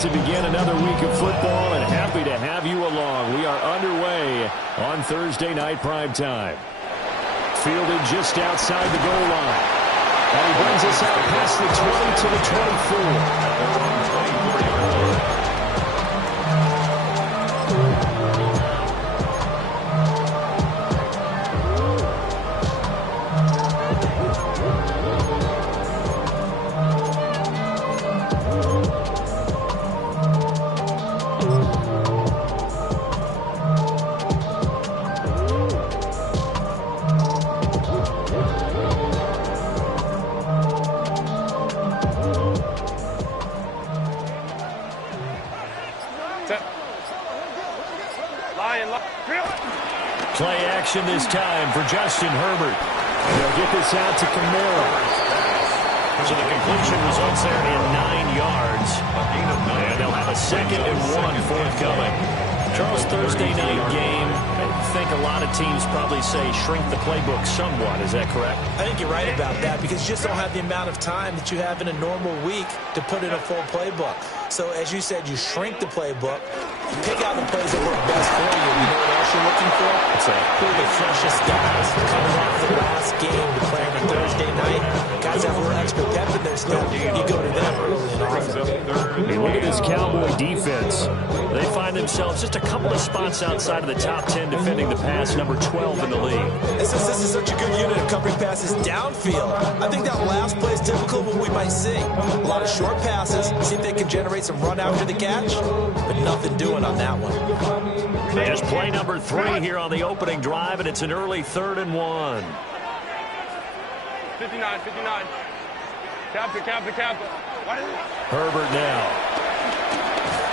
to begin another week of football, and happy to have you along. We are underway on Thursday night primetime. Fielded just outside the goal line. And he brings us out past the 20 to the 24. Play action this time for Justin Herbert. They'll get this out to Kamara. So the completion results there in 9 yards. And they'll have a 2nd and 1 forthcoming. Charles, Thursday night game. I think a lot of teams probably say shrink the playbook somewhat. Is that correct? I think you're right about that because you just don't have the amount of time that you have in a normal week to put in a full playbook. So as you said, you shrink the playbook. You pick out the plays that work best for you. You know what else you're looking for? What's that? Who are the freshest guys coming off the last game to play on a Thursday night? Guys have a little extra pep in their step. You go to them early and often. Hey, look at this Cowboy defense. They find themselves just a couple of spots outside of the top 10 defending the pass, number 12 in the league. This is such a good unit of covering passes downfield. I think that last play is typical of what we might see. A lot of short passes, see if they can generate some run after the catch, but nothing doing on that one. Just play number 3 here on the opening drive, and it's an early 3rd and 1. 59. Captain. Herbert now.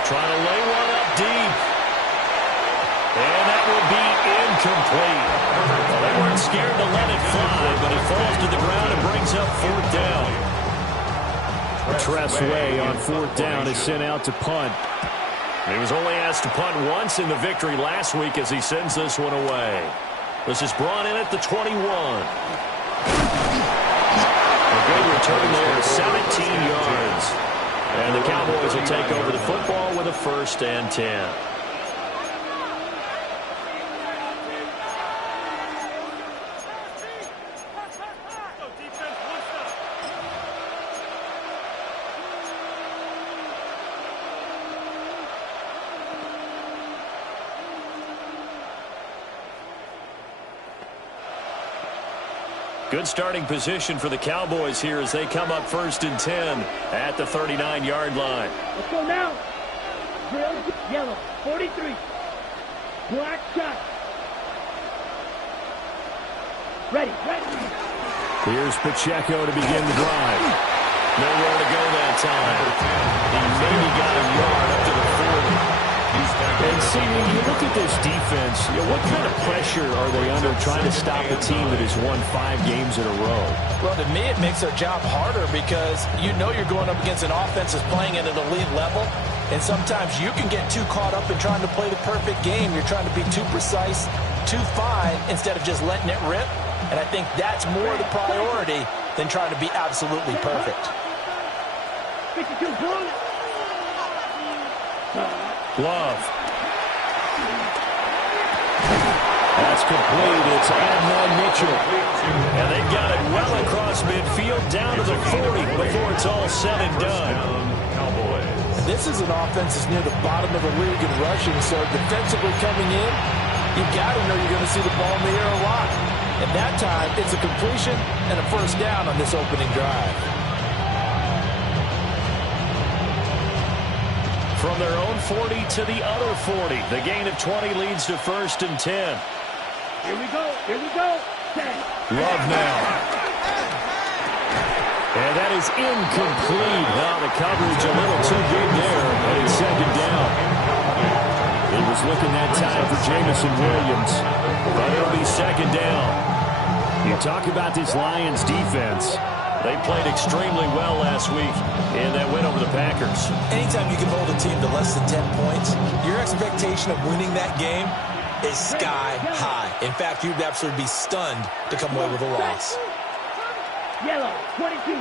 Trying to lay one up deep. And that will be incomplete. Well, they weren't scared to let it fly, but it falls to the ground and brings up 4th down. Tress Way on 4th down is sent out to punt. He was only asked to punt once in the victory last week as he sends this one away. This is brought in at the 21. A good return there, 17 yards. And the Cowboys will take over the football with a 1st and 10. Good starting position for the Cowboys here as they come up 1st and 10 at the 39-yard line. Let's go now. Yellow, 43. Black shot. Ready. Here's Pacheco to begin the drive. Nowhere to go that time. He maybe got a yard up to the 40. And see, when you look at this defense, what kind of pressure are they under trying to stop a team that has won 5 games in a row? Well, to me, it makes their job harder because you know you're going up against an offense that's playing at an elite level, and sometimes you can get too caught up in trying to play the perfect game. You're trying to be too precise, too fine, instead of just letting it rip. And I think that's more the priority than trying to be absolutely perfect. 52 points. Love. That's complete. It's Adnan Mitchell. And they've got it well across midfield down to the 40 before it's all said and done. This is an offense that's near the bottom of the league in rushing, so defensively coming in, you've got to know you're going to see the ball in the air a lot. And that time, it's a completion and a 1st down on this opening drive. From their own 40 to the other 40. The gain of 20 leads to 1st and 10. Here we go. 10. Love now. And that is incomplete. Now the coverage a little too big there, but it's 2nd down. He was looking that time for Jamison Williams, but it'll be 2nd down. You talk about this Lions defense. They played extremely well last week in that win over the Packers. Anytime you can hold a team to less than 10 points, your expectation of winning that game is sky high. In fact, you'd absolutely be stunned to come away with a loss. Yellow, 22.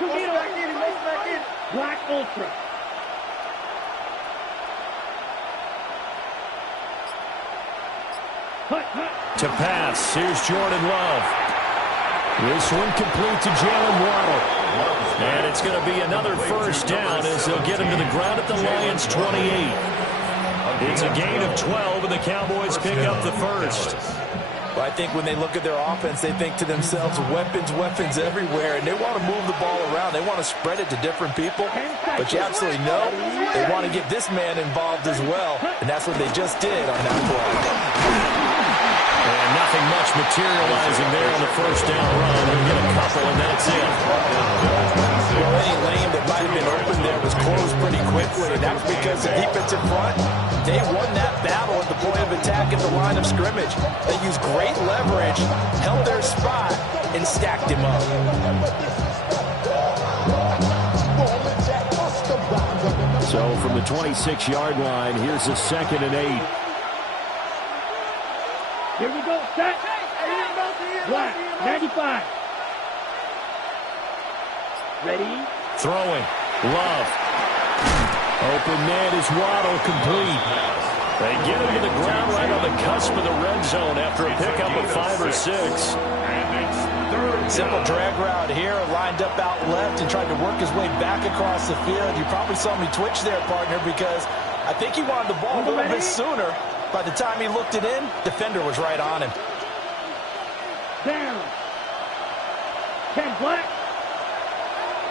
Incognito. Black Ultra. To pass, here's Jordan Love. This one complete to Jalen Waddle. And it's going to be another first down as they'll get him to the ground at the Lions' 28. It's a gain of 12, and the Cowboys pick up the first. Well, I think when they look at their offense, they think to themselves, weapons everywhere, and they want to move the ball around. They want to spread it to different people. But you absolutely know they want to get this man involved as well, and that's what they just did on that play. And nothing much materializing there on the first down run. He'll get a couple, and that's it. Well, any lane that might have been open there was closed pretty quickly, and that was because the defense in front, they won that battle at the point of attack at the line of scrimmage. They used great leverage, held their spot, and stacked him up. So from the 26-yard line, here's a 2nd and 8. Here we go. Set. Black. 95. Ready. Throwing. Love. Open man is Waddle, complete. They get him to the ground right on the cusp of the red zone after a pickup of 5 or 6. Simple drag route here, lined up out left and tried to work his way back across the field. You probably saw me twitch there, partner, because I think he wanted the ball a little bit sooner. By the time he looked it in, defender was right on him. Down. 10 black.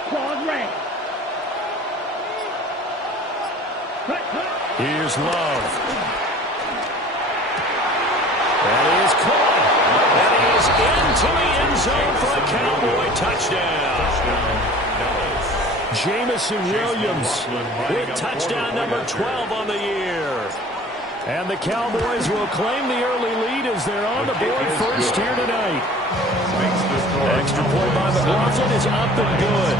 Claws red. Here's Love. That is caught. That is into the end zone for a Cowboy touchdown. Jamison Williams with touchdown number 12 on the year. And the Cowboys will claim the early lead as they're on the board first here tonight. Extra point by McLaughlin is up and good.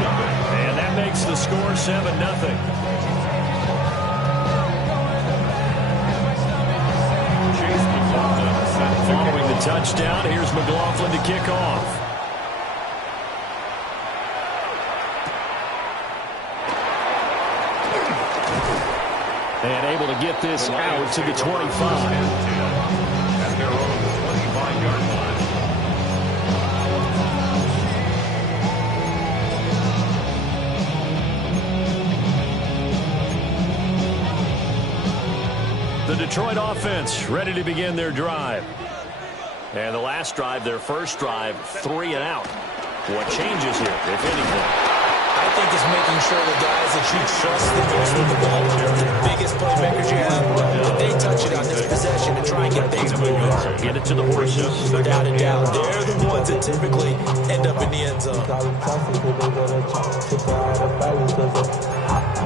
And that makes the score 7-0. Following the touchdown, here's McLaughlin to kick off. And able to get this out to the 25. At their own 25-yard line. The Detroit offense ready to begin their drive. And the last drive, their first drive, 3 and out. What changes here, if anything? I think it's making sure the guys that you trust the most with the ball, the biggest playmakers you have, that they touch it on this possession to try and get things moving. Get it to the horses. Without a doubt, they're the ones that typically end up in the end zone. I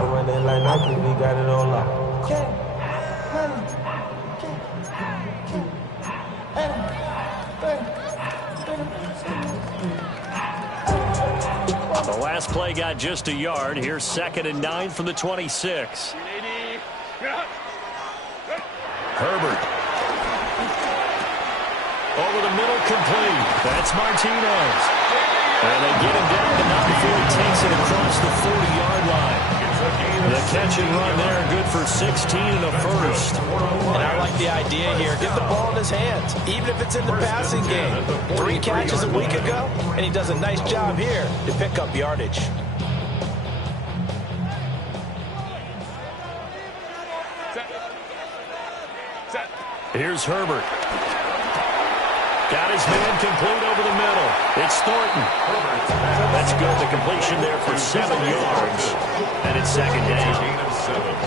run it like Nike, we got it on lock. The last play got just a yard. Here's 2nd and 9 from the 26. Herbert. Over the middle, complete. That's Martinez. And they get him down, but not before he takes it across the 40-yard line. The catch and run there, good for 16 and a first. And I like the idea here. Get the ball in his hands, even if it's in the passing game. 3 catches a week ago, and he does a nice job here to pick up yardage. Here's Herbert. Got his man complete over the middle. It's Thornton. That's good. The completion there for 7 yards. And it's 2nd down.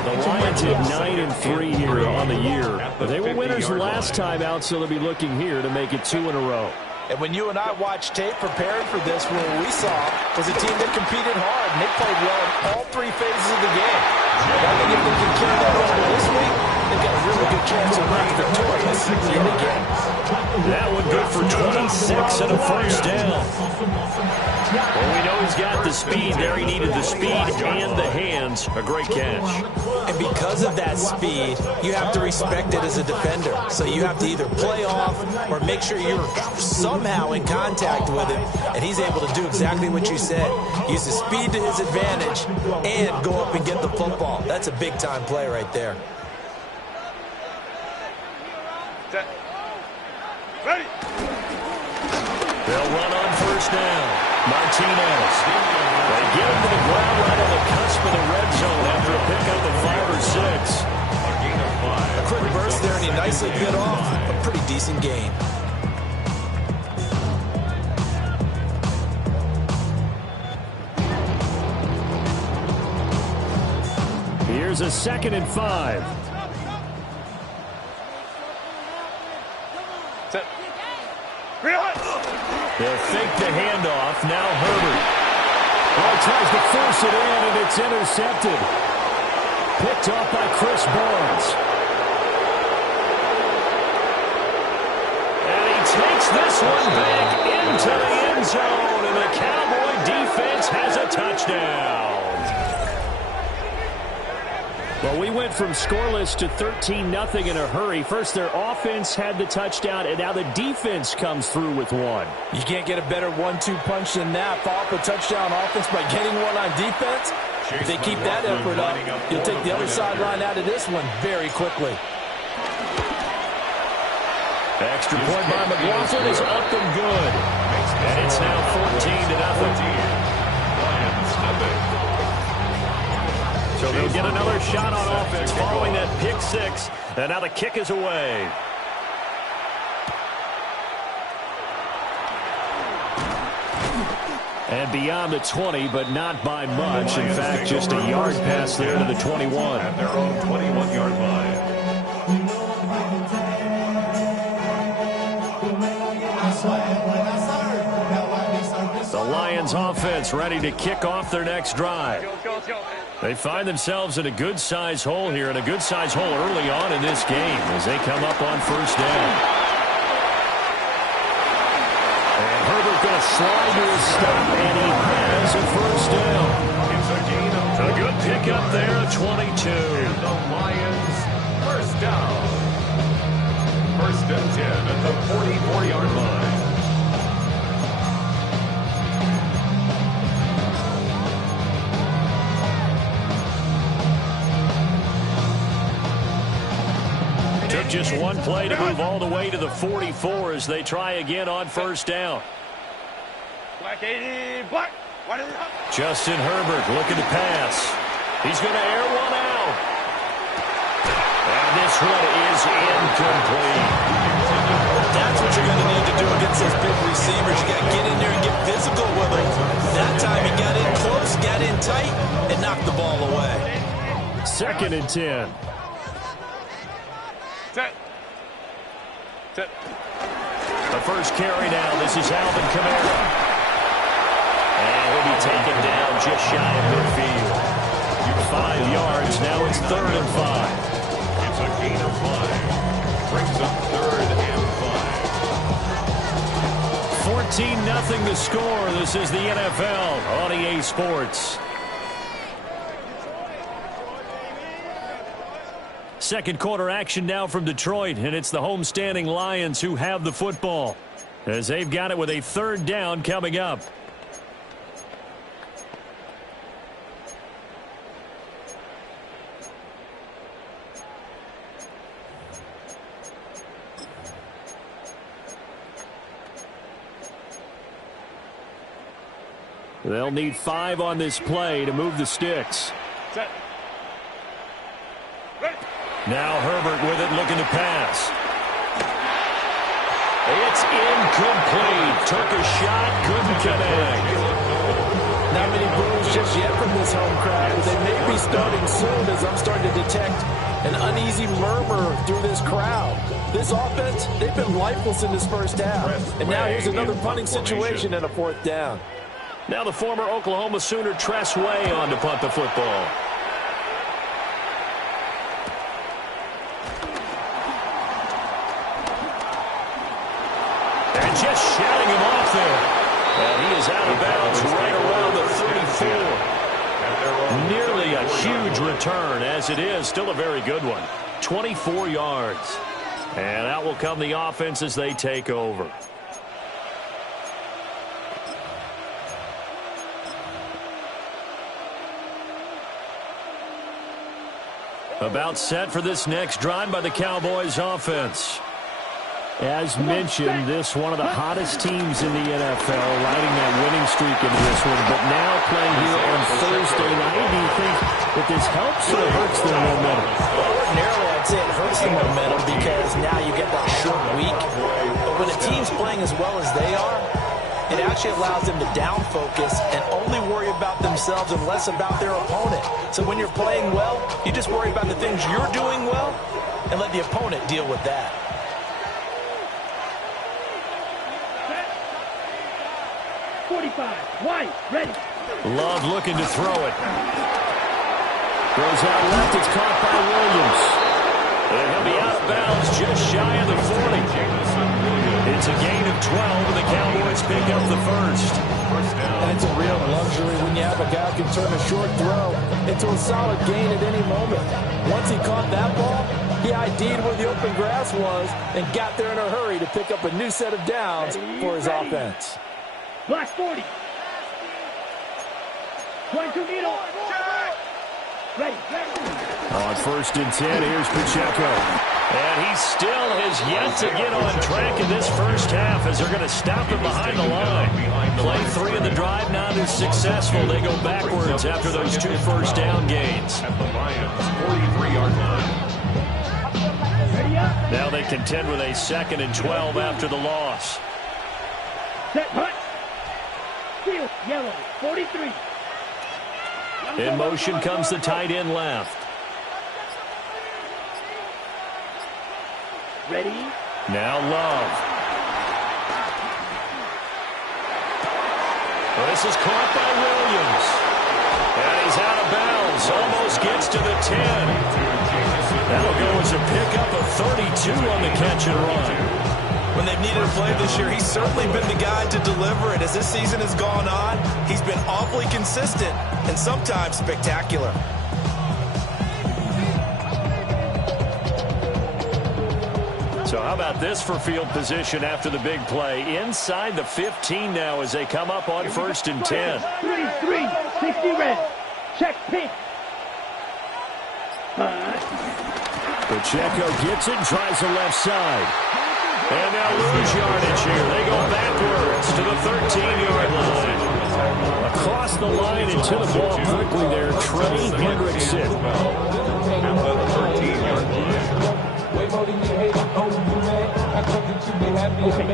The Lions have 9-3 here on the year. They were winners last time out, so they'll be looking here to make it 2 in a row. And when you and I watched tape preparing for this, what we saw was a team that competed hard, and they played well in all 3 phases of the game. I think if they can carry that over this week, they've got a really good chance of being victorious in the game. That one good for 26 and a first down. Well, we know he's got the speed there. He needed the speed and the hands. A great catch. And because of that speed, you have to respect it as a defender. So you have to either play off or make sure you're somehow in contact with him. And he's able to do exactly what you said. Use the speed to his advantage and go up and get the football. That's a big-time play right there. Set. Ready. They'll run on first down. Martinez. They get him to the ground right on the cusp of the red zone after a pickup of 5 or 6. A quick burst there, and he nicely bit off a pretty decent gain. Here's a 2nd and 5. Set. Realize. They'll fake the handoff. Now Herbert. Oh, tries to force it in, and it's intercepted. Picked off by Chris Barnes. And he takes this one back into the end zone, and the Cowboy defense has a touchdown. Well, we went from scoreless to 13-0 in a hurry. First, their offense had the touchdown, and now the defense comes through with one. You can't get a better 1-2 punch than that. Follow up a touchdown offense by getting one on defense. If they keep that effort up, you'll take the other sideline out of this one very quickly. Extra point by McLaughlin is up and good. And it's now 14-0. So they'll get another shot on offense following that pick 6. And now the kick is away. And beyond the 20, but not by much. In fact, just a yard pass there to the 21. At their own 21-yard line. The Lions offense ready to kick off their next drive. Let's go. They find themselves in a good-size hole here, and a good-size hole early on in this game as they come up on first down. And Herbert going to slide to his stop, and he has a first down. It's a gain of A good pickup there at 22. And the Lions first down. 1st and 10 at the 44-yard line. Took just one play to move all the way to the 44 as they try again on first down. Black 80. Black. What is it? Justin Herbert looking to pass. He's going to air one out. And this one is incomplete. That's what you're going to need to do against those big receivers. You got to get in there and get physical with them. That time he got in close, got in tight, and knocked the ball away. 2nd and 10. Set. Set. The first carry now. This is Alvin Kamara. And he'll be taken down just shy of midfield. 5 yards. Now it's 3rd and 5. It's a gain of 5. Brings up 3rd and 5. 14-0 the score. This is the NFL on EA Sports. Second quarter action now from Detroit, and it's the homestanding Lions who have the football as they've got it with a 3rd down coming up. They'll need 5 on this play to move the sticks. Set. Ready. Now Herbert with it, looking to pass. It's incomplete. Took a shot, couldn't connect. Not many boos just yet from this home crowd, but they may be starting soon as I'm starting to detect an uneasy murmur through this crowd. This offense, they've been lifeless in this first half. And now here's another punting situation and a 4th down. Now the former Oklahoma Sooner Tress Way on to punt the football. just shouting him off there. And he is out of bounds right around the 34. Nearly a huge return, as it is. Still a very good one. 24 yards. And out will come the offense as they take over. About set for this next drive by the Cowboys offense. As mentioned, this one of the hottest teams in the NFL, riding that winning streak into this one. But now playing here on Thursday night, do you think that this helps or hurts their momentum? Ordinarily, I'd say it hurts the momentum because now you get that short week. But when a team's playing as well as they are, it actually allows them to down focus and only worry about themselves and less about their opponent. So when you're playing well, you just worry about the things you're doing well and let the opponent deal with that. Wide, ready. Love looking to throw it. Goes out left. It's caught by Williams. And he'll be out of bounds just shy of the 40. It's a gain of 12, and the Cowboys pick up the first. And it's a real luxury when you have a guy who can turn a short throw into a solid gain at any moment. Once he caught that ball, he ID'd where the open grass was and got there in a hurry to pick up a new set of downs for his offense. Black 40. 22 needle. Ready. On 1st and 10, here's Pacheco. And he still has yet to get on track in this first half as they're going to stop him behind the line. Play 3 of the drive not as successful. They go backwards after those 2 first down gains. At the Lions' 43-yard line. Now they contend with a 2nd and 12 after the loss. Set, hut. Field, yellow, 43. In motion comes the tight end left. Ready. Now Love. Well, this is caught by Williams. And he's out of bounds. Almost gets to the 10. That'll go as a pickup of 32 on the catch and run. When they've needed a play this year, he's certainly been the guy to deliver it. As this season has gone on, he's been awfully consistent and sometimes spectacular. So how about this for field position after the big play? Inside the 15 now as they come up on 1st and 10. 3, 60 red. Check pink. Pacheco gets it and tries the left side. And now lose yardage here. They go backwards to the 13-yard line. Across the line and to the ball quickly there, Trey Hendrickson.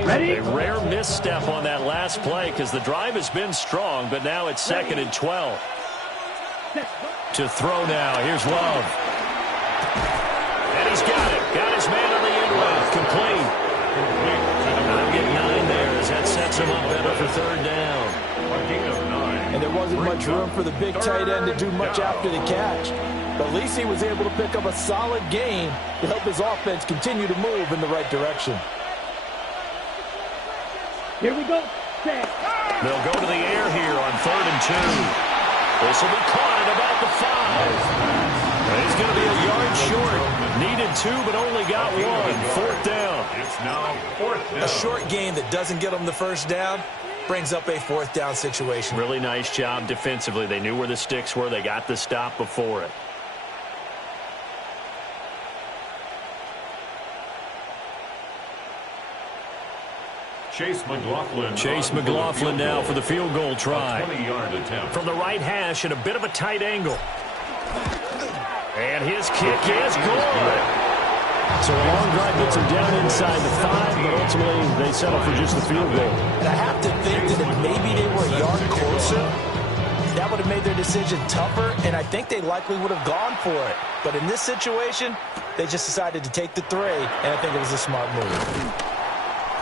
Ready? A rare misstep on that last play because the drive has been strong, but now it's 2nd and 12. To throw now. Here's Love. And he's got it. Got his man on the end route. Complete. I'll get 9 there as that sets him up better for 3rd down. And there wasn't much room for the big tight end to do much after the catch. But at least he was able to pick up a solid gain to help his offense continue to move in the right direction. Here we go. Set. They'll go to the air here on 3rd and 2. This will be caught at about the 5. He's going to be a yard short. Needed 2, but only got 1. 4th down. It's now 4th down. A short gain that doesn't get him the first down brings up a 4th down situation. Really nice job defensively. They knew where the sticks were. They got the stop before it. Chase McLaughlin now for the field goal try. 20-yard attempt. From the right hash at a bit of a tight angle. And his kick is good. So a long drive gets him down inside the 5, but ultimately they settle for just the field goal. And I have to think that if maybe they were a yard closer, that would have made their decision tougher, and I think they likely would have gone for it. But in this situation, they just decided to take the 3, and I think it was a smart move.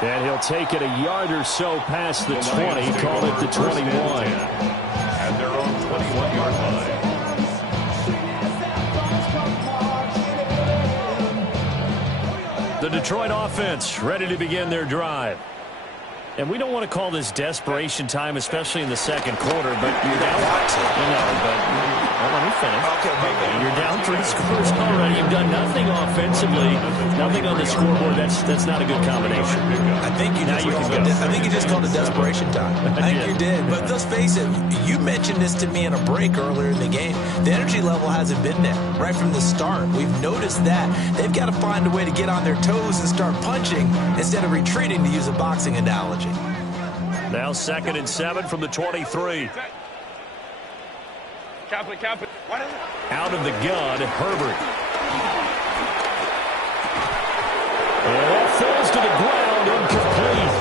And he'll take it a yard or so past the 20, call it the 21. At their own 21-yard line. The Detroit offense ready to begin their drive. And we don't want to call this desperation time, especially in the second quarter, but you're down. Let me finish. Okay. You're down 3 scores already. You've done nothing offensively, nothing on the scoreboard. That's not a good combination. I think you just called it desperation time. I think you did. But let's face it, you mentioned this to me in a break earlier in the game. The energy level hasn't been there right from the start. We've noticed that. They've got to find a way to get on their toes and start punching instead of retreating, to use a boxing analogy. Now 2nd and 7 from the 23. Out of the gun, Herbert. And that falls to the ground, incomplete.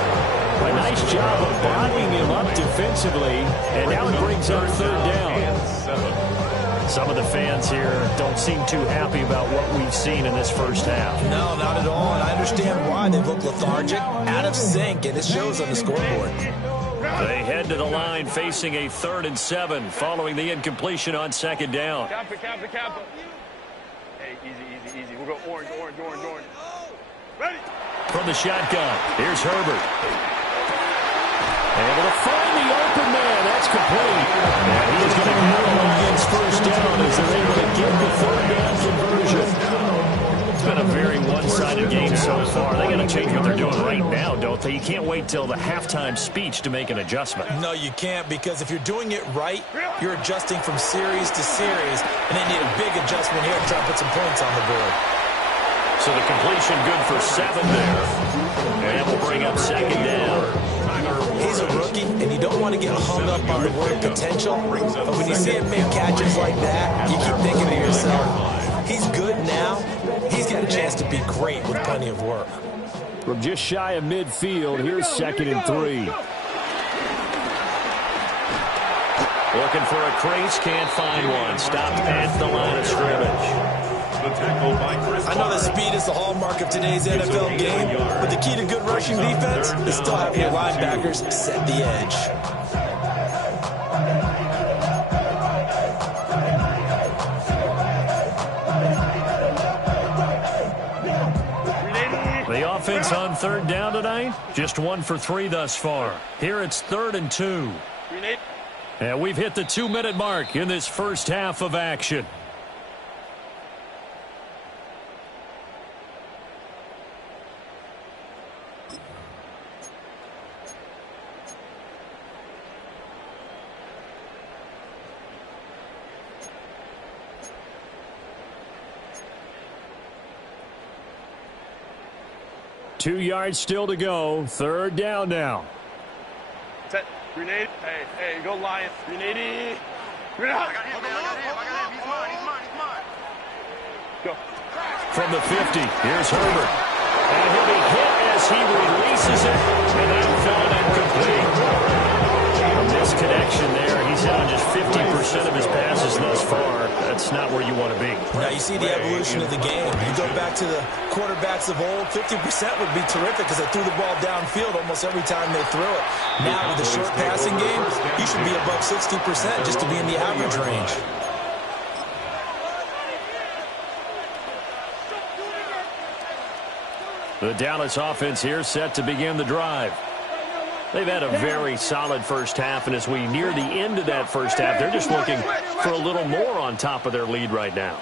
A nice job of bodying him up defensively, and now it brings up 3rd down. Some of the fans here don't seem too happy about what we've seen in this first half. No, not at all, and I understand why. They look lethargic, out of sync, and it shows on the scoreboard. They head to the line facing a 3rd and 7 following the incompletion on 2nd down. Cap it. Hey, easy. We'll go orange. Ready? From the shotgun, here's Herbert. Able to find the open man. That's complete. And he's going to have the Lions first down as they're able to get the 3rd down conversion. It's been a very one-sided game so far. They got to change what they're doing right now, don't they? You can't wait till the halftime speech to make an adjustment. No, you can't, because if you're doing it right, you're adjusting from series to series, and they need a big adjustment here to try to put some points on the board. So the completion good for 7 there. And that will bring up 2nd down. He's a rookie, and you don't want to get hung up on the word potential, but when you see him make catches like that, you keep thinking to yourself, he's good now. He's got a chance to be great with plenty of work. From just shy of midfield, here's 2nd and 3. Looking for a crease, can't find one. Stopped at the line of scrimmage. I know that speed is the hallmark of today's NFL game, but the key to good rushing defense is still having your linebackers set the edge. The offense on 3rd down tonight, just 1 for 3 thus far. Here it's 3rd and 2. And we've hit the 2-minute mark in this first half of action. Two yards still to go. 3rd down now. Set. Grenade. Hey, go Lions. Grenade. I got him. He's mine. Go. From the 50, here's Herbert. And he'll be hit as he releases it. And that fell incomplete. A misconnection there. He's hit on just 50% of his passes thus far. That's not where you want to be. Now you see the evolution of the game. You go back to the quarterbacks of old, 50% would be terrific because they threw the ball downfield almost every time they threw it. Now with the short passing game, you should be above 60% just to be in the average range. The Dallas offense here set to begin the drive. They've had a very solid first half, and as we near the end of that first half, they're just looking for a little more on top of their lead right now.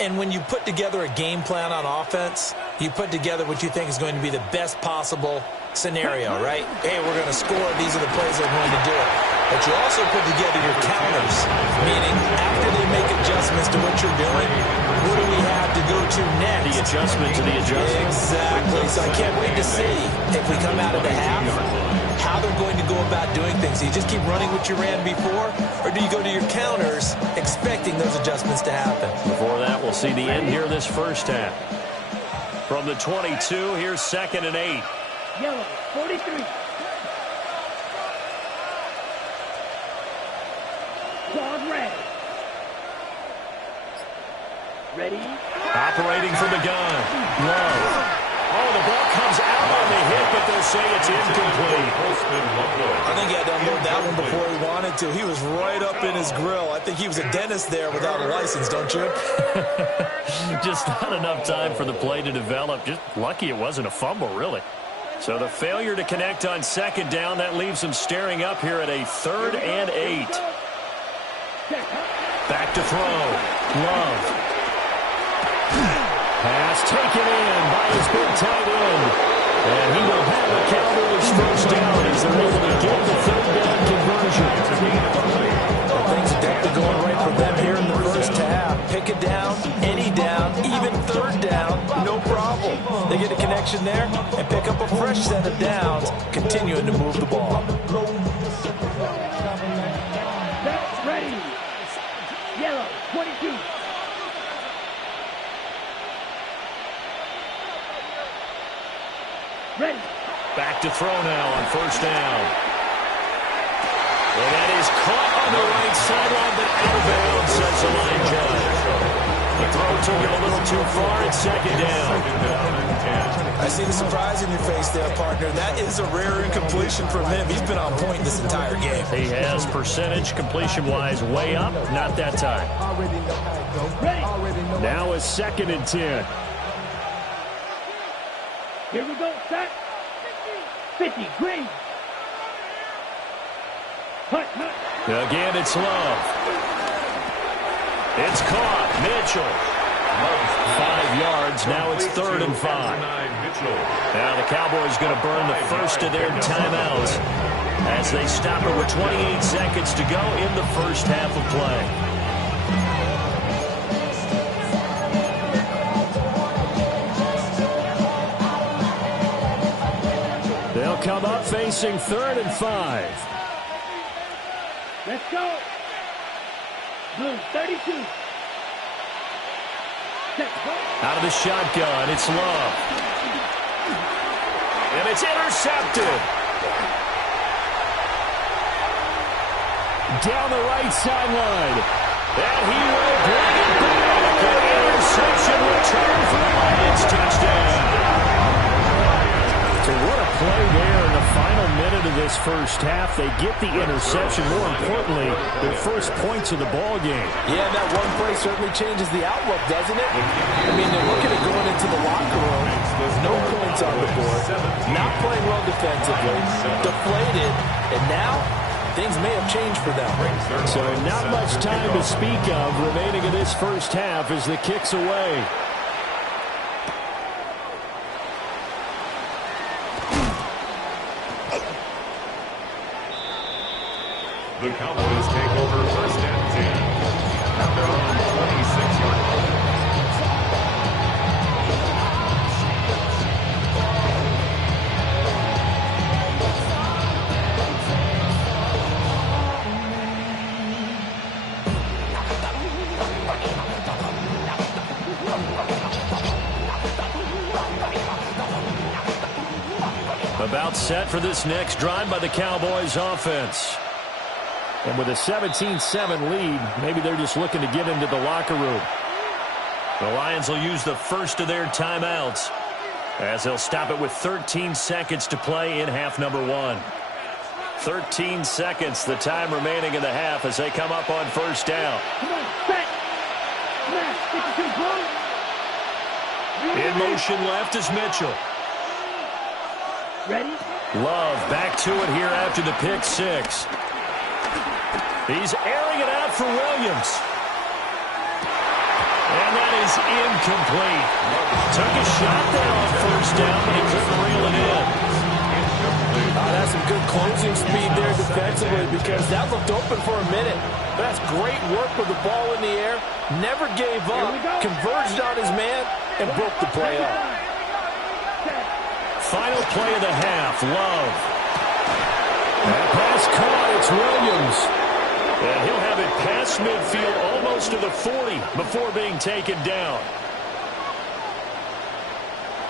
And when you put together a game plan on offense, you put together what you think is going to be the best possible scenario, right? Hey, we're going to score. These are the plays that are going to do it. But you also put together your counters, meaning after they make adjustments to what you're doing, what do we have to go to next? The adjustment to the adjustment. Exactly. So I can't wait to see if we come out of the half, how they're going to go about doing things. Do you just keep running what you ran before, or do you go to your counters expecting those adjustments to happen? Before that, we'll see the end here this first half. From the 22, here's 2nd and 8. Yellow, 43. Dog red. Ready? Operating from the gun. Love. Oh, the ball comes out on the hit, but they'll say it's incomplete. I think he had to unload that one before he wanted to. He was right up in his grill. I think he was a dentist there without a license, don't you? Just not enough time for the play to develop. Just lucky it wasn't a fumble, really. So the failure to connect on second down, that leaves them staring up here at a 3rd and 8. Back to throw. Love. Pass taken in by his big tight end. And he will have the Cowboys first down as they're able to get the 3rd down conversion. Well, things are definitely going right for them here in the first half. Pick it down, any down, even 3rd down, no problem. They get a connection there and pick up a fresh set of downs, continuing to move the ball. Ready. Yellow, 22. Ready. Back to throw now on first down. And that is caught on the right sideline, but out of bounds, says the line judge. The throw took it a little too far at second down. I see the surprise in your face there, partner. That is a rare incompletion from him. He's been on point this entire game. He has percentage completion-wise way up, not that time. Now a 2nd and 10. Here we go, set. 50, green. Hut. Again, it's Love. It's caught. Mitchell. 5 yards. Now it's 3rd and 5. Now the Cowboys going to burn the first of their timeouts as they stop it with 28 seconds to go in the first half of play. They'll come up facing 3rd and 5. Let's go. Blue, 32. Out of the shotgun, it's Love. And it's intercepted. Down the right sideline. And he will bring it back. An interception return for the Lions. Touchdown. So what a play there in the final minute of this first half. They get the interception. More importantly, their first points of the ball game. Yeah, that one play certainly changes the outlook, doesn't it? I mean, they're looking at going into the locker room. No points on the board. Not playing well defensively. Deflated. And now, things may have changed for them. So not much time to speak of remaining in this first half as the kick's away. The Cowboys take over 1st and 10 at their own 26-yard line. About set for this next drive by the Cowboys offense. And with a 17-7 lead, maybe they're just looking to get into the locker room. The Lions will use the first of their timeouts as they'll stop it with 13 seconds to play in half number 1. 13 seconds, the time remaining in the half as they come up on first down. In motion left is Mitchell. Ready? Love back to it here after the pick 6. He's airing it out for Williams. And that is incomplete. Took a shot there on first down, but he couldn't reel it in. That's some good closing speed there defensively because that looked open for a minute. That's great work with the ball in the air. Never gave up. Converged on his man and broke the play up. Final play of the half. Love. That pass caught. It's Williams. And he'll have it past midfield almost to the 40 before being taken down.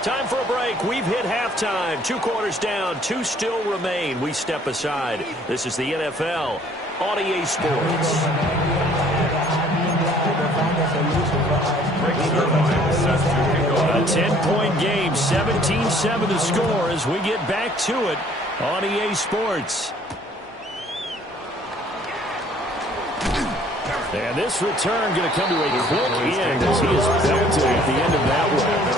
Time for a break. We've hit halftime. 2 quarters down. 2 still remain. We step aside. This is the NFL on EA Sports. A 10-point game. 17-7 the score as we get back to it on EA Sports. And this return going to come to a quick end as he is belted at the end of that one.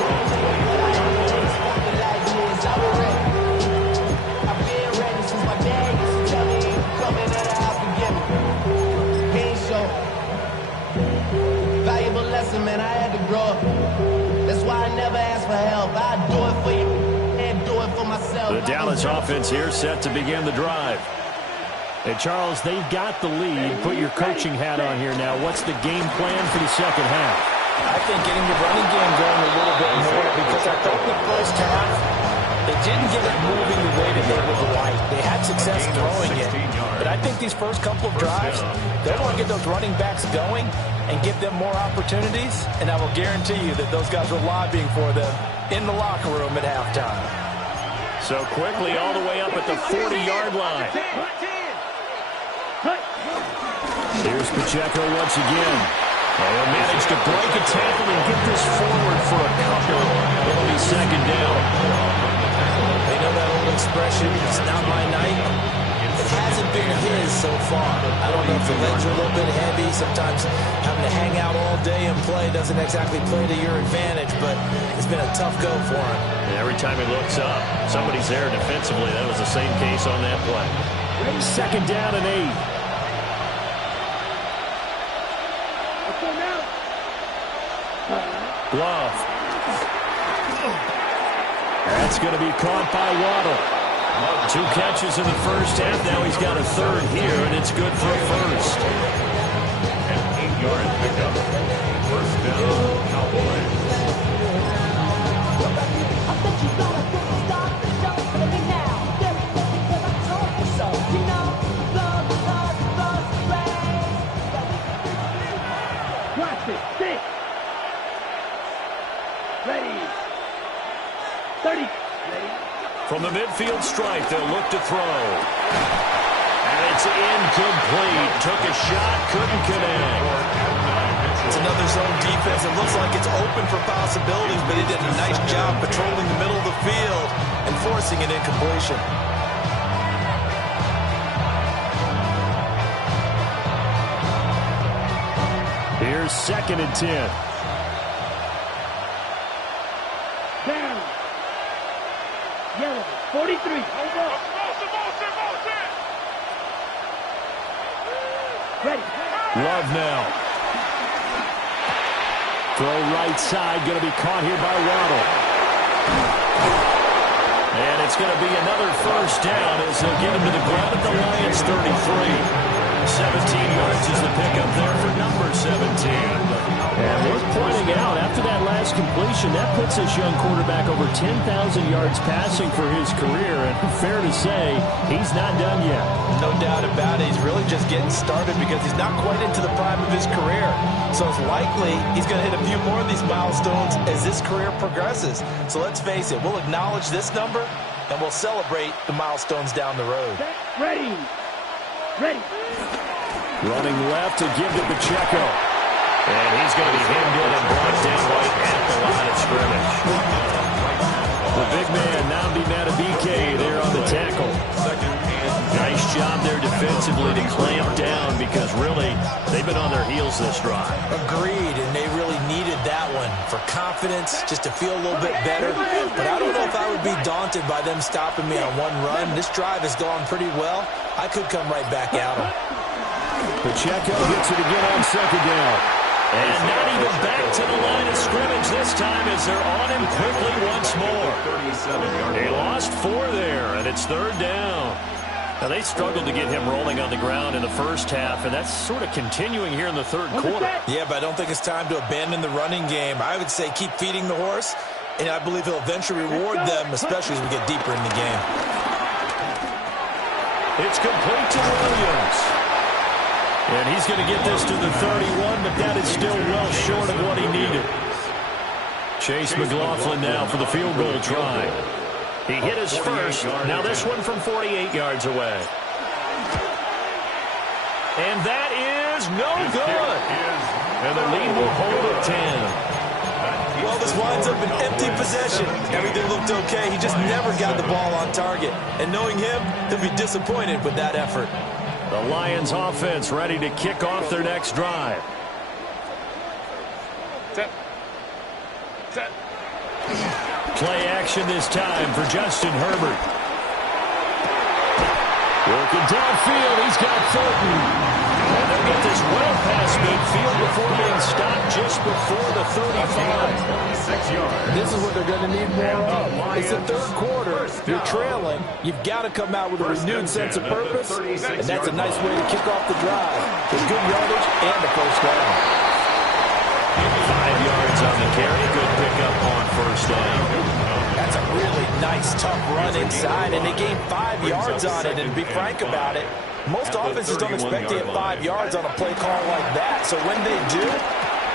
The Dallas offense here set to begin the drive. And, Charles, they've got the lead. Put your coaching hat on here now. What's the game plan for the second half? I think getting the running game going a little bit more, because I thought the first half, they didn't get it moving the way that they would like. They had success throwing it. But I think these first couple of drives, they want to get those running backs going and give them more opportunities. And I will guarantee you that those guys were lobbying for them in the locker room at halftime. So quickly all the way up at the 40-yard line. Here's Pacheco once again. They'll manage to break a tackle and get this forward for a couple. It'll be second down. They know that old expression, it's not my night. It hasn't been his so far. I don't know if the legs are a little bit heavy. Sometimes having to hang out all day and play doesn't exactly play to your advantage, but it's been a tough go for him. And every time he looks up, somebody's there defensively. That was the same case on that play. Second down and 8. Glove. That's going to be caught by Waddle. 2 catches in the first half. Now he's got a third here, and it's good for a first. An 8-yard pickup. First down, Cowboys. From the midfield stripe, they'll look to throw. And it's incomplete. Took a shot, couldn't connect. It's another zone defense. It looks like it's open for possibilities, but he did a nice job patrolling the middle of the field and forcing an incompletion. Here's second and 10. Down. Yellow. 43. Over. Ready. Love now. Throw right side. Going to be caught here by Waddle. And it's going to be another first down as they'll get him to the ground at the Lions' 33. 17 yards is the pickup there for number 17. And worth pointing out, after that last completion, that puts this young quarterback over 10,000 yards passing for his career. And fair to say, he's not done yet. No doubt about it. He's really just getting started because he's not quite into the prime of his career. So it's likely he's going to hit a few more of these milestones as this career progresses. So let's face it, we'll acknowledge this number and we'll celebrate the milestones down the road. Ready. Ready. Running left to give to Pacheco. And he's going to be hemmed in and brought down right at the line of scrimmage. The big man, Nnamdi Madubuike, there on the tackle. Nice job there defensively to clamp down because really they've been on their heels this drive. Agreed, and they really needed that one for confidence, just to feel a little bit better. But I don't know if I would be daunted by them stopping me on one run. This drive has gone pretty well. I could come right back at them. Pacheco gets it again on second down. And not even back to the line of scrimmage this time as they're on him quickly once more. They lost 4 there, and it's third down. Now, they struggled to get him rolling on the ground in the first half, and that's sort of continuing here in the third quarter. Yeah, but I don't think it's time to abandon the running game. I would say keep feeding the horse, and I believe he'll eventually reward them, especially as we get deeper in the game. It's complete to Williams. And he's going to get this to the 31, but that is still well short of what he needed. Chase McLaughlin now for the field goal try. He hit his first. Now this one from 48 yards away. And that is no good. And the lead will hold at 10. Well, this winds up an empty possession. Everything looked okay. He just never got the ball on target. And knowing him, he'll be disappointed with that effort. The Lions offense ready to kick off their next drive. Set. Play action this time for Justin Herbert. Working downfield, he's got Fulton. And they'll get this well past midfield before being stopped just before the 35. 26 yards. This is what they're going to need more of. It's the third quarter. You're trailing. You've got to come out with a renewed sense of purpose, and that's a nice way to kick off the drive with good yardage and the first down. 5 yards on the carry. Good pickup on first down. That's a really nice, tough run inside, and they gained 5 yards on it. And to be frank about it, most offenses don't expect to get 5 yards on a play call like that. So when they do,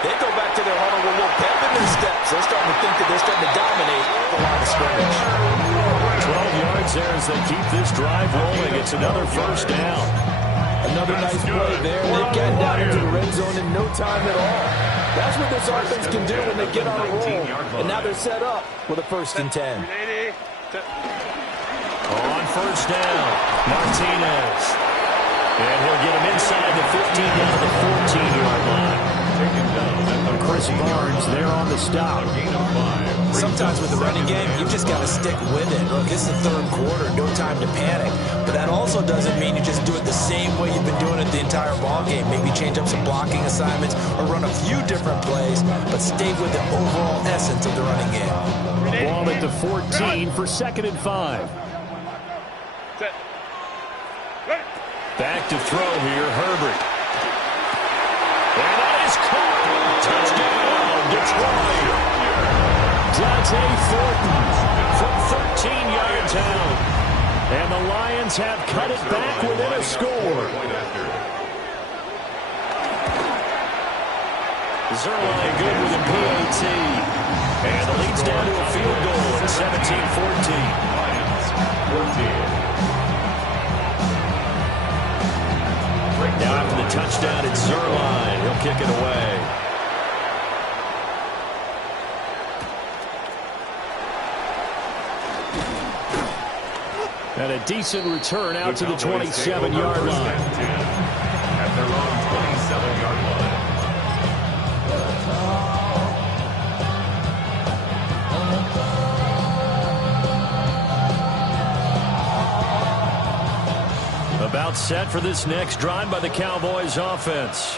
they go back to their huddle with a little pep in their steps. They're starting to think that they're starting to dominate the line of scrimmage. 12 yards there as they keep this drive rolling. It's another first down. Another nice play there. They've gotten down into the red zone in no time at all. That's what this offense can do when they get on a roll. And now they're set up with a 1st and 10. On first down, Martinez. And he'll get him inside the 15 down to the 14-yard line. Chris Barnes there on the stop. Sometimes with the running game, you've just got to stick with it. Look, this is the third quarter, no time to panic. But that also doesn't mean you just do it the same way you've been doing it the entire ball game. Maybe change up some blocking assignments or run a few different plays, but stay with the overall essence of the running game. Ball at the 14 for 2nd and 5. Back to throw here, Herbert. And that is caught. Touchdown, Detroit. Dante Thornton from 13 yards out. And the Lions have cut it back within a score. Zerline good with a PAT. And the lead's down to a field goal at 17-14. Now after the touchdown, it's Zerline. He'll kick it away. And a decent return out to the 27-yard line. At their own 27-yard line. About set for this next drive by the Cowboys offense.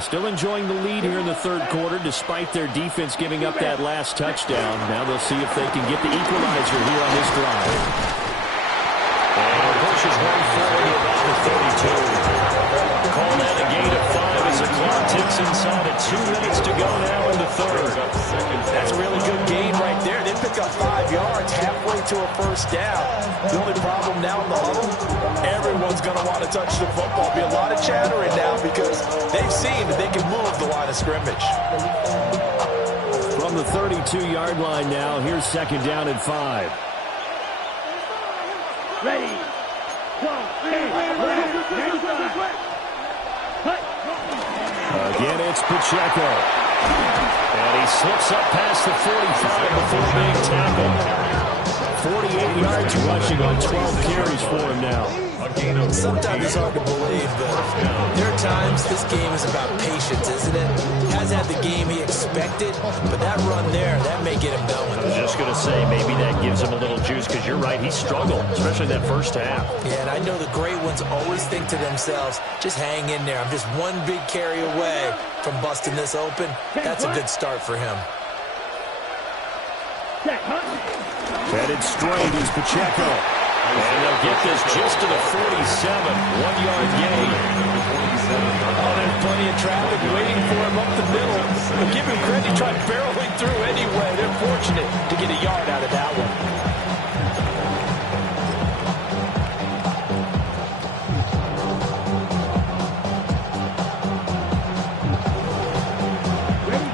Still enjoying the lead here in the third quarter despite their defense giving up that last touchdown. Now they'll see if they can get the equalizer here on this drive. And pushes one forward to about the 32. Call that a gain of 5 as the clock ticks inside of 2 minutes to go now in the third. That's a really good gain right there. They pick up 5 yards halfway to a first down. The only problem now in the huddle, everyone's going to want to touch the football. Be a lot of chattering now because they've seen that they can move the line of scrimmage. From the 32-yard line now, here's 2nd down and 5. Ready. Again, it's Pacheco. And he slips up past the 45 before being tackled. 48 yards rushing on 12 carries for him now. Sometimes it's hard to believe, but there are times this game is about patience, isn't it? He hasn't had the game he expected, but that run there, that may get him going. I was just going to say, maybe that gives him a little juice, because you're right, he struggled, especially that first half. Yeah, and I know the great ones always think to themselves, just hang in there. I'm just one big carry away from busting this open. That's a good start for him. Headed straight is Pacheco. And they'll get this just to the 47. 1-yard gain. Oh, there's plenty of traffic waiting for him up the middle. But give him credit, he tried barreling through anyway. They're fortunate to get a yard out of that one.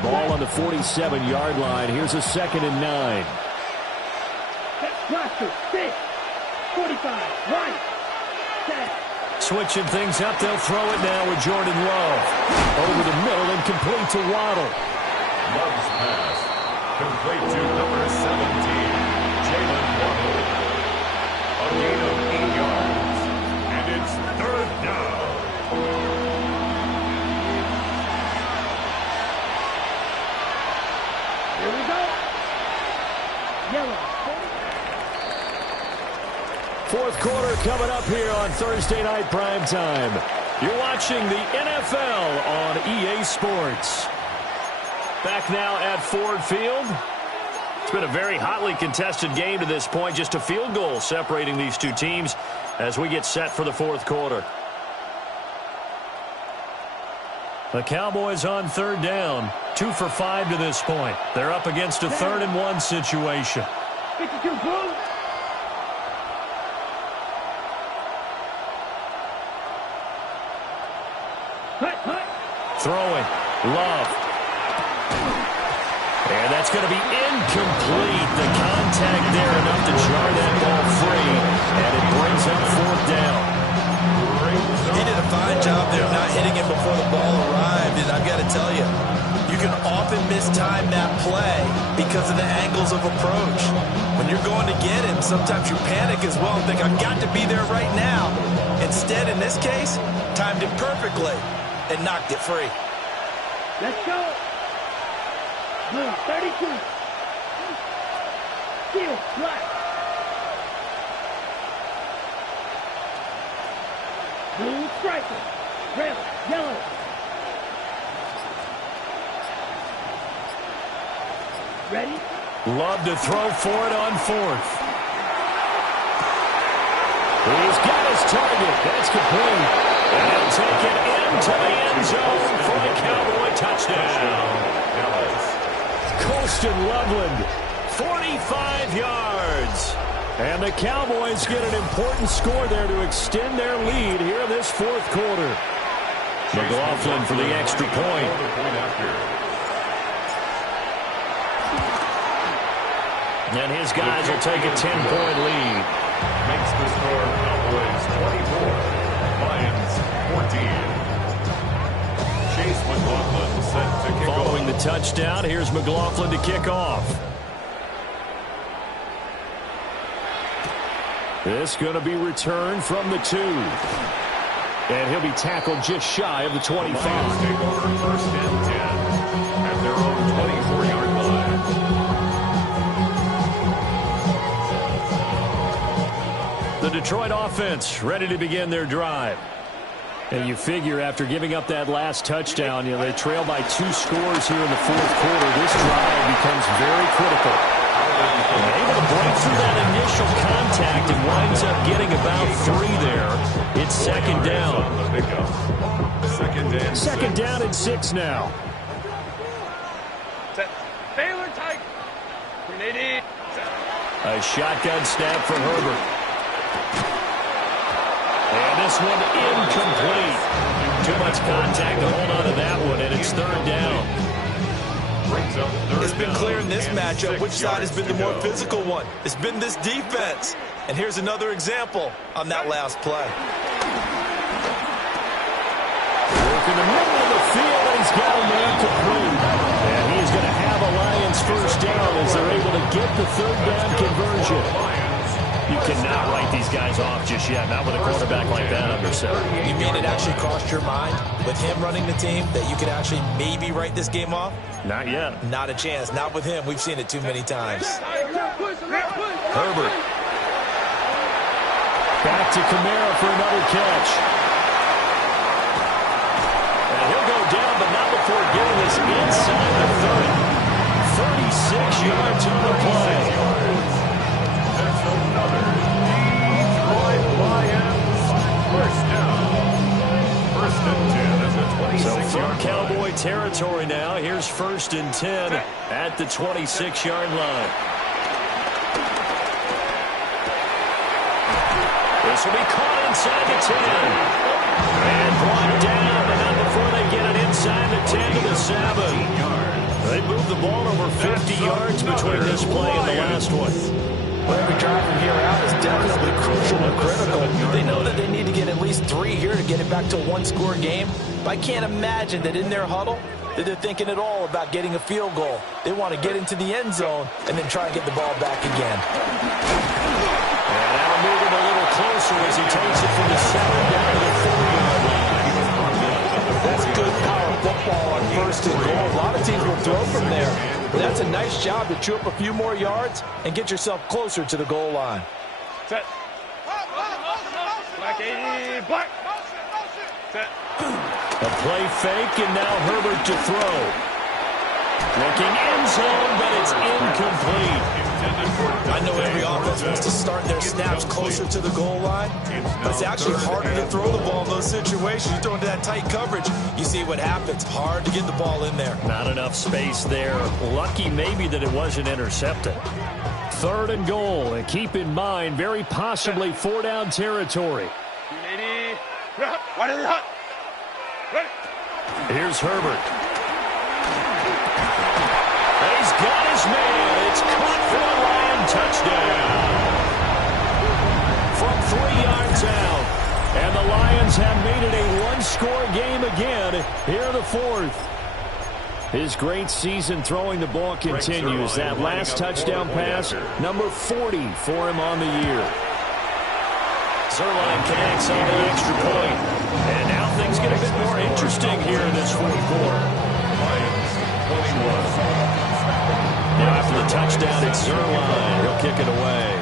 Ball on the 47-yard line. Here's a 2nd and 9. Roster, 6, 45, right, set. Switching things up, they'll throw it now with Jordan Love. Over the middle and complete to Waddle. Love's pass. Complete to number 17, Jalen Waddle. A gain of 8 yards. And it's 3rd down. Here we go. Yellow. 4th quarter coming up here on Thursday Night Primetime. You're watching the NFL on EA Sports. Back now at Ford Field. It's been a very hotly contested game to this point. Just a field goal separating these two teams as we get set for the fourth quarter. The Cowboys on third down. 2 for 5 to this point. They're up against a 3rd and 1 situation. 52 blue. Throwing. Love. And that's going to be incomplete. The contact there enough to jar that ball free. And it brings up 4th down. He did a fine job there not hitting him before the ball arrived. And I've got to tell you, you can often mistime that play because of the angles of approach. When you're going to get him, sometimes you panic as well and think, I've got to be there right now. Instead, in this case, timed it perfectly and knocked it free. Let's go. Blue, 32. Steel, black. Blue, striker. Red, yellow. Ready? Love to throw for it on 4th. He's got his target. That's complete. And he'll take it into the end zone for a Cowboy touchdown. Colston Loveland, 45 yards. And the Cowboys get an important score there to extend their lead here in this fourth quarter. McLaughlin for the extra point. And his guys will take a 10-point lead. Makes the score Cowboys 24, Lions 14. Chase McLaughlin set to kick off. Following the touchdown, here's McLaughlin to kick off. This going to be returned from the 2. And he'll be tackled just shy of the 25. Lions take over 1st and 10 at their own 24-yard line. The Detroit offense ready to begin their drive. And you figure after giving up that last touchdown, they trail by 2 scores here in the fourth quarter. This drive becomes very critical. Able to break through that initial contact and winds up getting about 3 there. It's 2nd down. Second down and 6 now. Set. Baylor tight. Grenade. A shotgun snap for Herbert. And this one incomplete. Too much contact to hold on to that one, and it's 3rd down. It's been clear in this matchup which side has been the more physical one. It's been this defense. And here's another example on that last play. Work in the middle of the field, and he's got a man complete. And he's going to have a Lions 1st down as they're able to get the 3rd down conversion. You cannot write these guys off just yet, not with a quarterback like that under center. You mean it actually crossed your mind with him running the team that you could actually maybe write this game off? Not yet. Not a chance. Not with him. We've seen it too many times. Herbert. Back to Kamara for another catch. And he'll go down, but not before getting this inside the 30. 36 yards on the play. Another Detroit Lions 1st down. 1st and 10 as a 26-yard So from Cowboy territory now, here's 1st and 10 at the 26-yard line. This will be caught inside the 10. And brought down, but not before they get it inside the 10 to the 7. They moved the ball over 50 yards between this play and the last one. Well, every drive from here out is definitely crucial and critical. They know that they need to get at least 3 here to get it back to a 1-score game. But I can't imagine that in their huddle that they're thinking at all about getting a field goal. They want to get into the end zone and then try and get the ball back again. And that'll move him a little closer as he takes it from the 7 down to the 4-yard line. That's good power football on 1st and goal. A lot of teams will throw from there. But that's a nice job to chew up a few more yards and get yourself closer to the goal line. Set. Black 80, black. A play fake, and now Herbert to throw. Looking end zone, but it's incomplete. I know every offense wants to start their snaps closer to the goal line, but it's actually harder to throw the ball in those situations. You throw into that tight coverage, you see what happens. Hard to get the ball in there. Not enough space there. Lucky maybe that it wasn't intercepted. 3rd and goal, and keep in mind, very possibly 4-down territory. Here's Herbert. He's got his man. It's caught for a Lion touchdown. From 3 yards out. And the Lions have made it a one-score game again here in the 4th. His great season throwing the ball continues. That last touchdown pass, number 40 for him on the year. Zerline connects on the extra point. And now things get a bit more interesting here in this 4th quarter. Lions 21. Now after the touchdown, it's Zerline. He'll kick it away.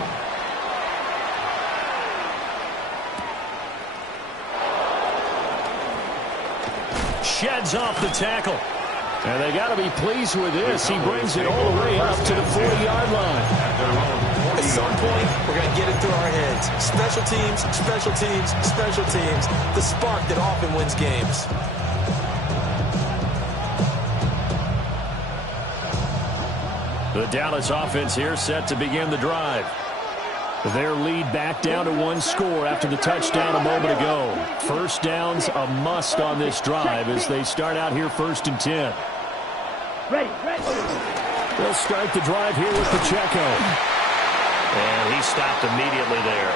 Sheds off the tackle. And they got to be pleased with this. He brings it all the way up to the 40-yard line. At some point, we're going to get it through our heads. Special teams, special teams, special teams. The spark that often wins games. The Dallas offense here set to begin the drive. Their lead back down to 1 score after the touchdown a moment ago. First down's a must on this drive as they start out here 1st and 10. Ready. They'll start the drive here with Pacheco. And he stopped immediately there.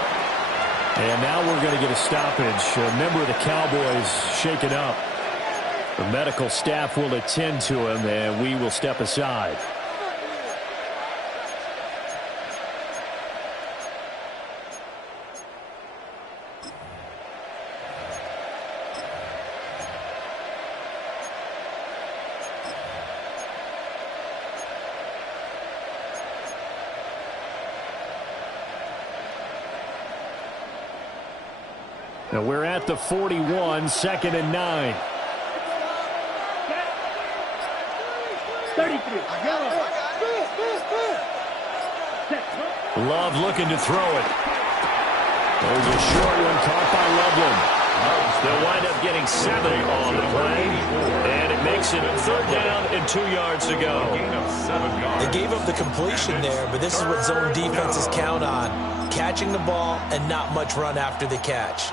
And now we're going to get a stoppage. A member of the Cowboys shaken up. The medical staff will attend to him, and we will step aside. Now we're at the 41, 2nd and 9. 33. Love looking to throw it. There's a short one caught by Loveland. They'll wind up getting 7 on the play. And it makes it 3rd down and 2 yards to go. They gave up the completion there, but this is what zone defenses count on. Catching the ball and not much run after the catch.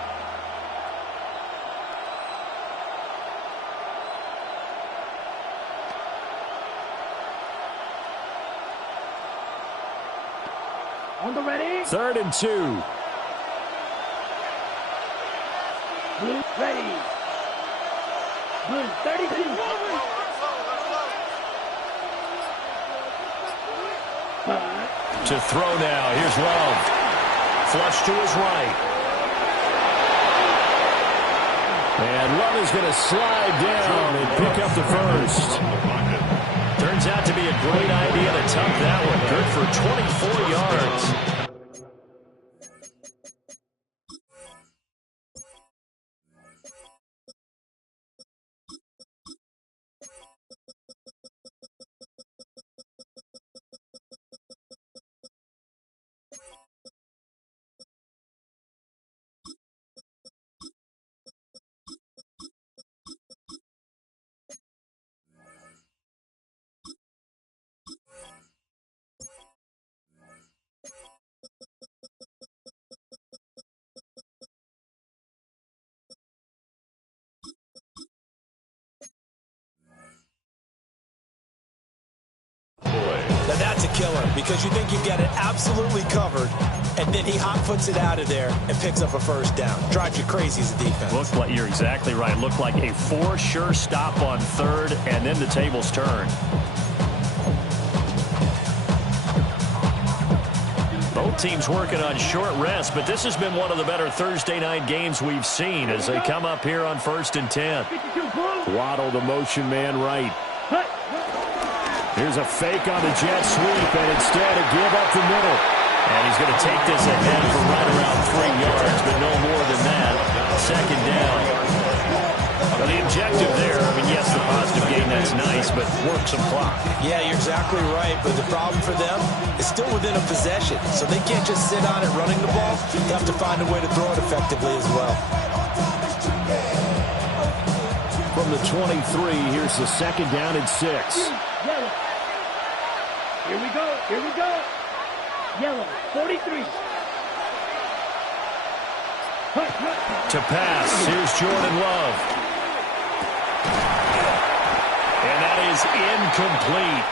On the ready. 3rd and 2. Blue ready. Blue 32. To throw now. Here's Love. Flush to his right. And Love is going to slide down and pick up the first. Turns out to be a great idea to tuck that one. Good for 24 yards. Now that's a killer because you think you've got it absolutely covered, and then he hot-foots it out of there and picks up a first down. Drives you crazy as a defense. Looked like, you're exactly right. Looked like a for-sure stop on 3rd, and then the tables turn. Both teams working on short rest, but this has been one of the better Thursday night games we've seen as they come up here on 1st and 10. Waddle, the motion man, right. Here's a fake on the jet sweep, and instead a give up the middle. And he's going to take this ahead for right around 3 yards, but no more than that. 2nd down. Well, the objective there, I mean, yes, the positive gain, that's nice, but work some clock. Yeah, you're exactly right, but the problem for them is still within a possession, so they can't just sit on it running the ball. They have to find a way to throw it effectively as well. From the 23, here's the second down and 6. Yellow. Here we go. Here we go. Yellow. 43. To pass, here's Jordan Love. And that is incomplete.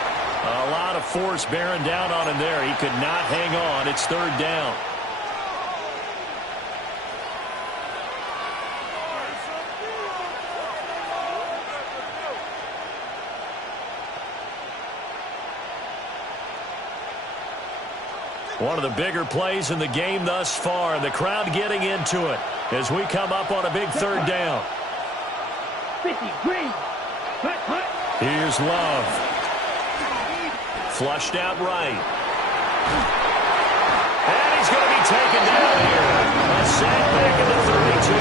A lot of force bearing down on him there. He could not hang on. It's third down. One of the bigger plays in the game thus far. The crowd getting into it as we come up on a big third down. 50, green. Hut. Here's Love. Flushed out right. And he's going to be taken down here. A sack back at the 32.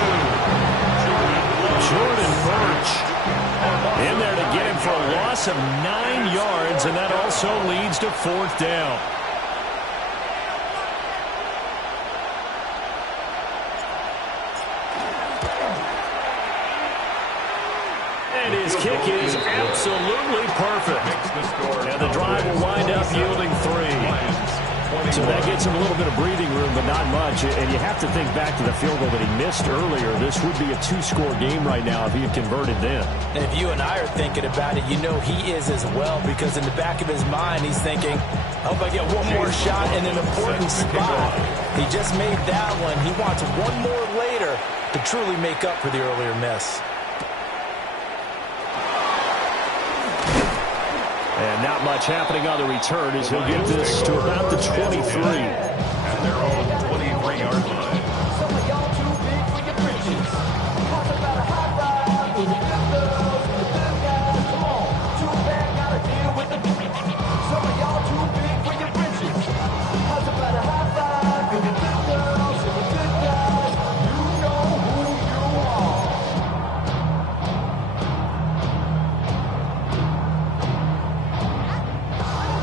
Jordan Birch in there to get him for a loss of 9 yards, and that also leads to fourth down. And his kick is absolutely perfect. And the drive will wind up yielding 3. So that gets him a little bit of breathing room, but not much. And you have to think back to the field goal that he missed earlier. This would be a 2-score game right now if he had converted then. And if you and I are thinking about it, you know he is as well, because in the back of his mind, he's thinking, I hope I get one more shot in an important spot. He just made that one. He wants one more later to truly make up for the earlier miss. And not much happening on the return as he'll get this to about the 23. At their own 23-yard line. Some of y'all too big for your britches. Talk about a high five with the good girls and the good guys. Come on, too bad, gotta deal with the Some of y'all too big for your britches. Talk about a high five with the good girls and the good guys. You know who you are.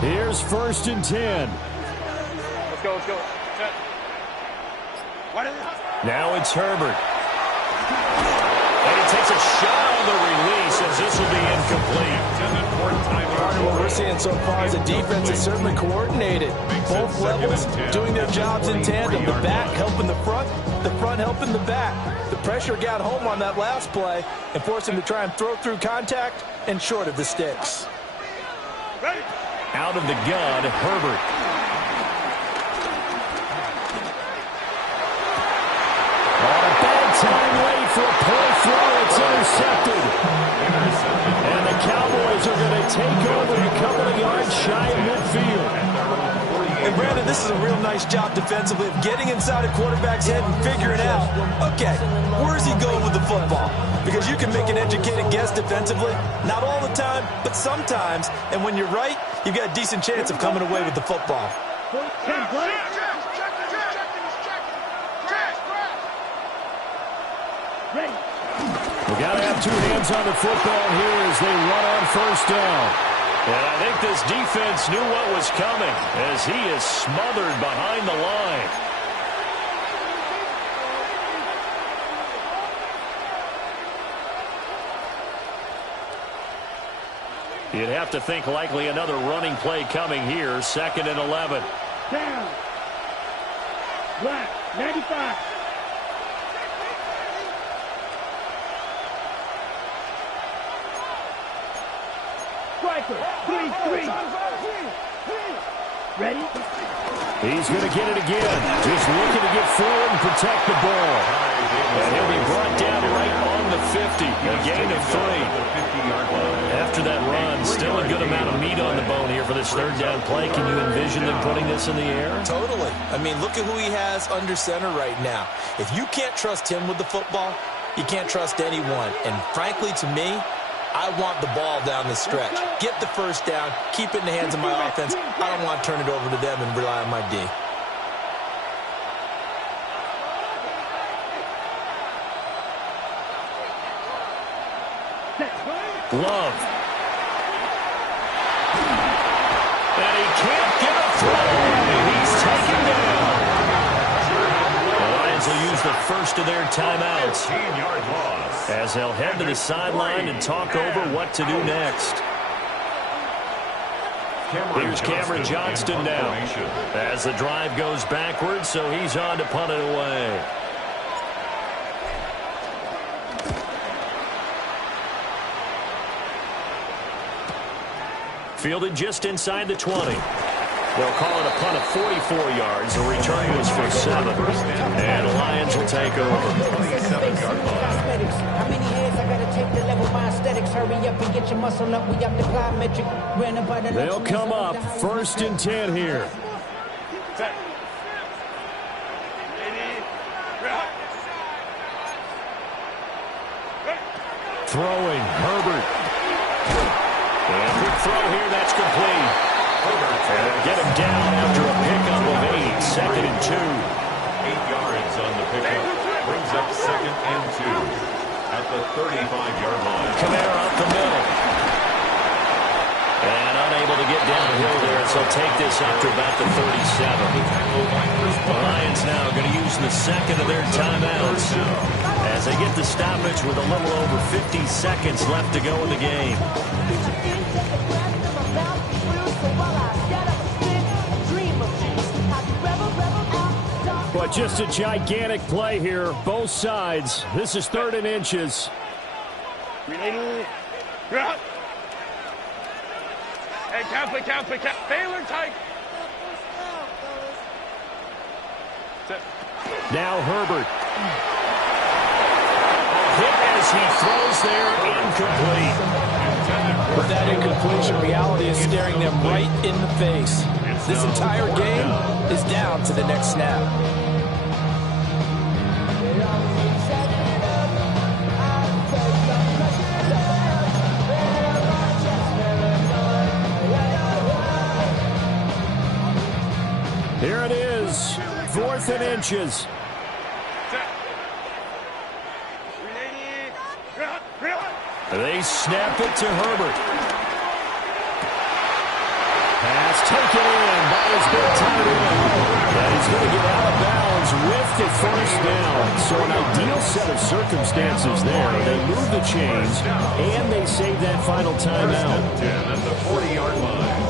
Here's first and 10. Let's go. Set. What is it? Now it's Herbert. And he takes a shot on the release as this will be incomplete. What we're seeing so far is the defense is certainly coordinated. Both levels doing their jobs in tandem. The back helping the front helping the back. The pressure got home on that last play and forced him to try and throw through contact and short of the sticks. Ready? Out of the gun, Herbert. On a bad time late for a play throw. It's intercepted. And the Cowboys are going to take over a couple of yards shy of midfield. And Brandon, this is a real nice job defensively of getting inside a quarterback's head and figuring out, okay, where's he going with the football? Because you can make an educated guess defensively, not all the time, but sometimes. And when you're right, you've got a decent chance of coming away with the football. Ready. We got to have two hands on the football here as they run on first down. And I think this defense knew what was coming as he is smothered behind the line. You'd have to think likely another running play coming here. 2nd and 11. Down. Black. 95. Striker. 3-3. Ready? He's going to get it again. Just looking to get forward and protect the ball. And he'll be brought down right on the 50. A gain of 3. After that run, still a good amount of meat on the bone here for this third down play. Can you envision them putting this in the air? Totally. I mean, look at who he has under center right now. If you can't trust him with the football, you can't trust anyone. And frankly, to me, I want the ball down the stretch. Get the first down, keep it in the hands of my offense. I don't want to turn it over to them and rely on my D. Love. And he can't get a throw. He's taken down. The Lions will use the first of their timeouts 15-yard loss. as they'll head to the sideline and talk over what to do next. Here's Cameron Johnston now as the drive goes backwards, so he's on to punt it away. Fielded just inside the 20. They'll call it a punt of 44 yards. The return was for 7. And the Lions will take over. 27-yard line. How many heads I gotta take to level my aesthetics? Hurry up and get your muscle up. We up the plyometric. They'll come up 1st and 10 here. Set. Ready. Throwing, Herbert. And quick throw here, that's complete. And get him down after a pickup of 8. 2nd and 2. 8 yards on the pickup. Brings up 2nd and 2. At the 35-yard line. Kamara up the middle. And unable to get downhill there, so take this up to about the 37. The Lions now going to use the 2nd of their timeouts as they get the stoppage with a little over 50 seconds left to go in the game. But just a gigantic play here, both sides. This is 3rd and inches. Ready. Hey, carefully. Baylor tight. Set. Now Herbert. Hit as he throws there, incomplete. But that incompletion reality is staring them right in the face. This entire game is down to the next snap. Here it is, 4th and inches. They snap it to Herbert. Pass taken in by his big tight end. And he's going to get out of bounds with the 1st down. So an ideal set of circumstances there. They move the chains, and they save that final timeout. 10 at the 40-yard line.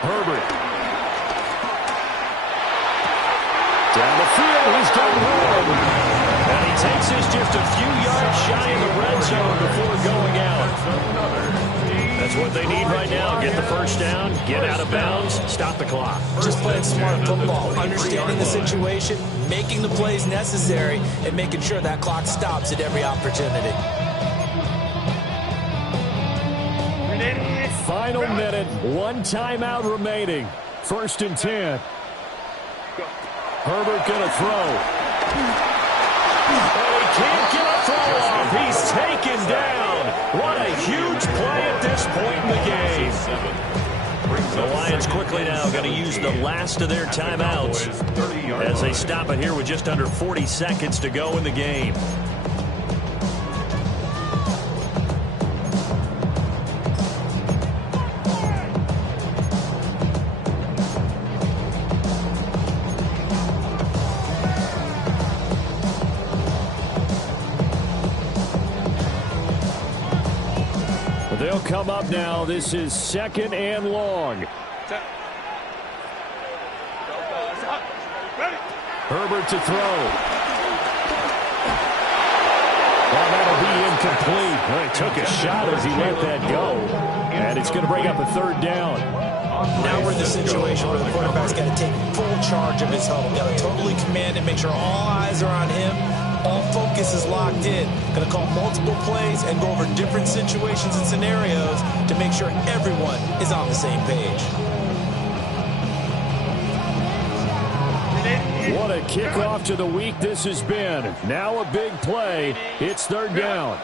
Herbert. Down the field, he's done home. And he takes this just a few yards shy of the red zone before going out. That's what they need right now. Get the 1st down, get out of bounds, stop the clock. Just playing smart football, understanding the situation, making the plays necessary, and making sure that clock stops at every opportunity. Final minute, 1 timeout remaining. 1st and 10. Herbert gonna throw. And he can't get a throw off. He's taken down. What a huge play at this point in the game. The Lions quickly now going to use the last of their timeouts as they stop it here with just under 40 seconds to go in the game. They'll come up now. This is 2nd and long. Herbert to throw. Well, that'll be incomplete. Well, he took a shot as he let that go. And it's going to bring up a 3rd down. Now we're in the situation where the quarterback's got to take full charge of his huddle. Got to totally command and make sure all eyes are on him. All focus is locked in. Going to call multiple plays and go over different situations and scenarios to make sure everyone is on the same page. What a kickoff to the week this has been. Now a big play. It's 3rd down.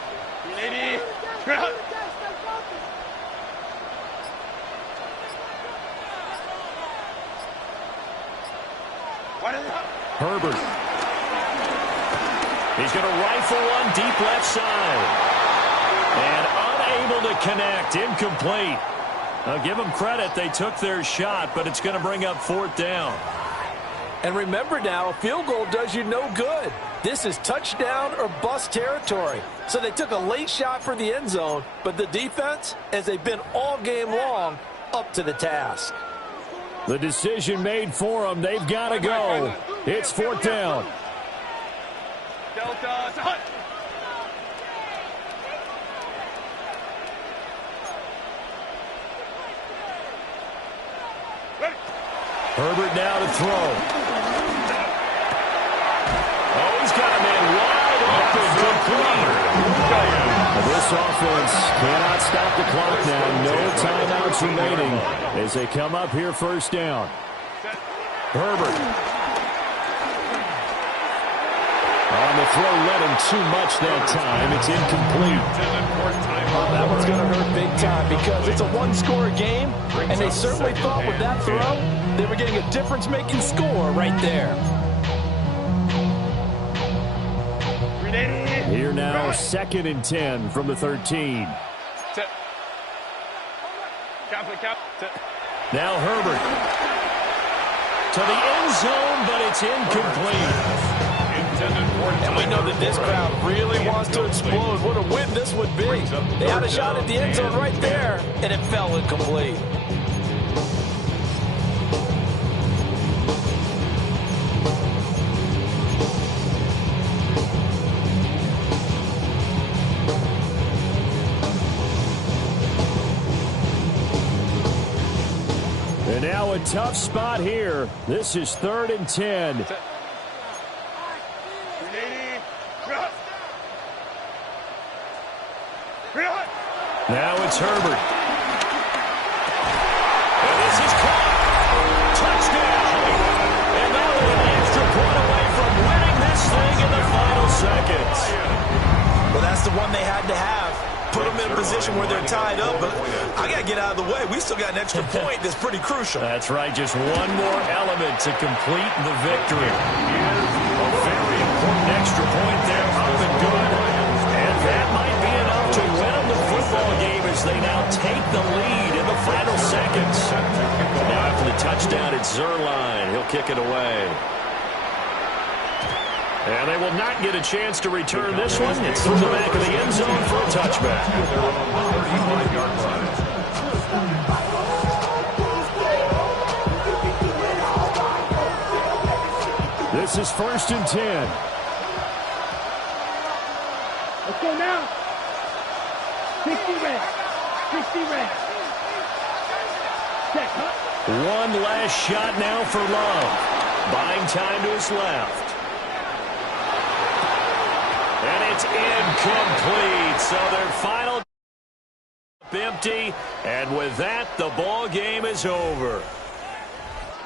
What is it? Herbert. He's going to rifle one deep left side. And unable to connect. Incomplete. I'll give them credit. They took their shot, but it's going to bring up fourth down. And remember now, a field goal does you no good. This is touchdown or bust territory. So they took a late shot for the end zone, but the defense, as they've been all game long, up to the task. The decision made for them. They've got to go. It's fourth down. Herbert now to throw. Oh, he's got a man wide open. This offense cannot stop the clock now. No timeouts remaining as they come up here first down. Herbert. On the throw, led him too much that time. It's incomplete. That one's going to hurt big time because it's a one-score game, and they certainly thought with that throw they were getting a difference-making score right there. Here now, 2nd and 10 from the 13. Now Herbert. To the end zone, but it's incomplete. And we know that this crowd really wants to explode. What a win this would be. They had a shot at the end zone right there, and it fell incomplete. And now a tough spot here. This is 3rd and 10. Now it's Herbert. And this is caught. Touchdown. And now they're an extra point away from winning this thing in the final seconds. Well, that's the one they had to have. Put them in a position where they're tied up, but I got to get out of the way. We still got an extra point that's pretty crucial. That's right. Just one more element to complete the victory. A very important extra point there. Up and good. And that might be enough to win them the football game as they now take the lead in the final seconds. Now after the touchdown, it's Zerline. He'll kick it away. And they will not get a chance to return this one. It's through the back of the end zone for a touchback. This is 1st and 10. Let's go now. 60 red. 60 red. Check, huh? One last shot now for Love. Buying time to his left. And it's incomplete. So their final empty. And with that, the ball game is over.